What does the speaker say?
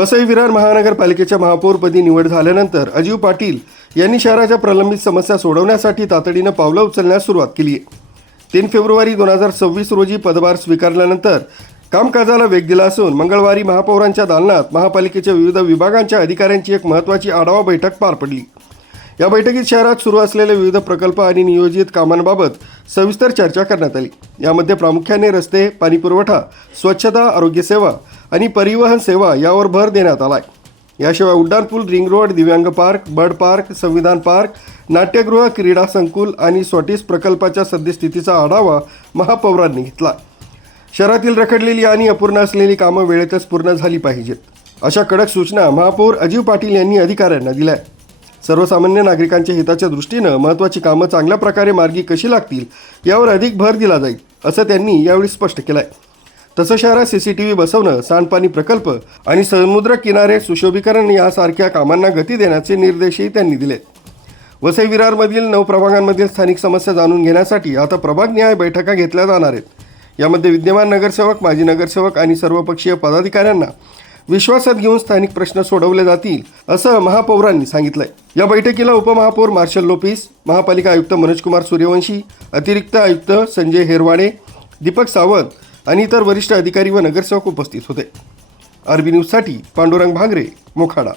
वसई विरार महानगरपालिकेच्या महापौरपदी निवड झाल्यानंतर अजीव पाटील यांनी शहराच्या प्रलंबित समस्या सोडवण्यासाठी तातडीनं पावलं उचलण्यास सुरुवात केली आहे. 3 फेब्रुवारी 2026 रोजी पदभार स्वीकारल्यानंतर कामकाजाला वेग दिला असून मंगळवारी महापौरांच्या दालनात महापालिकेच्या विविध विभागांच्या अधिकाऱ्यांची एक महत्त्वाची आढावा बैठक पार पडली. या बैठकीत शहरात सुरू असलेले विविध प्रकल्प आणि नियोजित कामांबाबत सविस्तर चर्चा करण्यात आली. यामध्ये प्रामुख्याने रस्ते, पाणीपुरवठा, स्वच्छता, आरोग्य सेवा आणि परिवहन सेवा यावर भर देण्यात आला आहे. याशिवाय उड्डाणपूल, रिंग रोड, दिव्यांग पार्क, बर्ड पार्क, संविधान पार्क, नाट्यगृह, क्रीडा संकुल आणि स्वॉटिस प्रकल्पाच्या सद्यस्थितीचा आढावा महापौरांनी घेतला. शहरातील रखडलेली आणि अपूर्ण असलेली कामं वेळेतच पूर्ण झाली पाहिजेत, अशा कडक सूचना महापौर अजीव पाटील यांनी अधिकाऱ्यांना दिल्या. सर्वसामान्य नागरिकांच्या हिताच्या दृष्टीनं महत्त्वाची कामं चांगल्या प्रकारे मार्गी कशी लागतील यावर अधिक भर दिला जाईल, असं त्यांनी यावेळी स्पष्ट केलं आहे. तसं शहरात CCTV बसवणं, सांडपाणी प्रकल्प आणि समुद्र किनारे सुशोभीकरण यासारख्या कामांना गती देण्याचे निर्देशही त्यांनी दिले. वसई विरारमधील 9 प्रभागांमधील स्थानिक समस्या जाणून घेण्यासाठी आता प्रभागनिहाय बैठका घेतल्या जाणार आहेत. यामध्ये विद्यमान नगरसेवक, माजी नगरसेवक आणि सर्वपक्षीय पदाधिकाऱ्यांना विश्वासात घेऊन स्थानिक प्रश्न सोडवले जातील, असं महापौरांनी सांगितलंय. या बैठकीला उपमहापौर मार्शल लोपिस, महापालिका आयुक्त मनोजकुमार सूर्यवंशी, अतिरिक्त आयुक्त संजय हेरवाडे, दीपक सावंत आणि इतर वरिष्ठ अधिकारी व नगरसेवक उपस्थित होते. RB न्यूजसाठी पांडुरंग भांगरे, मोखाडा.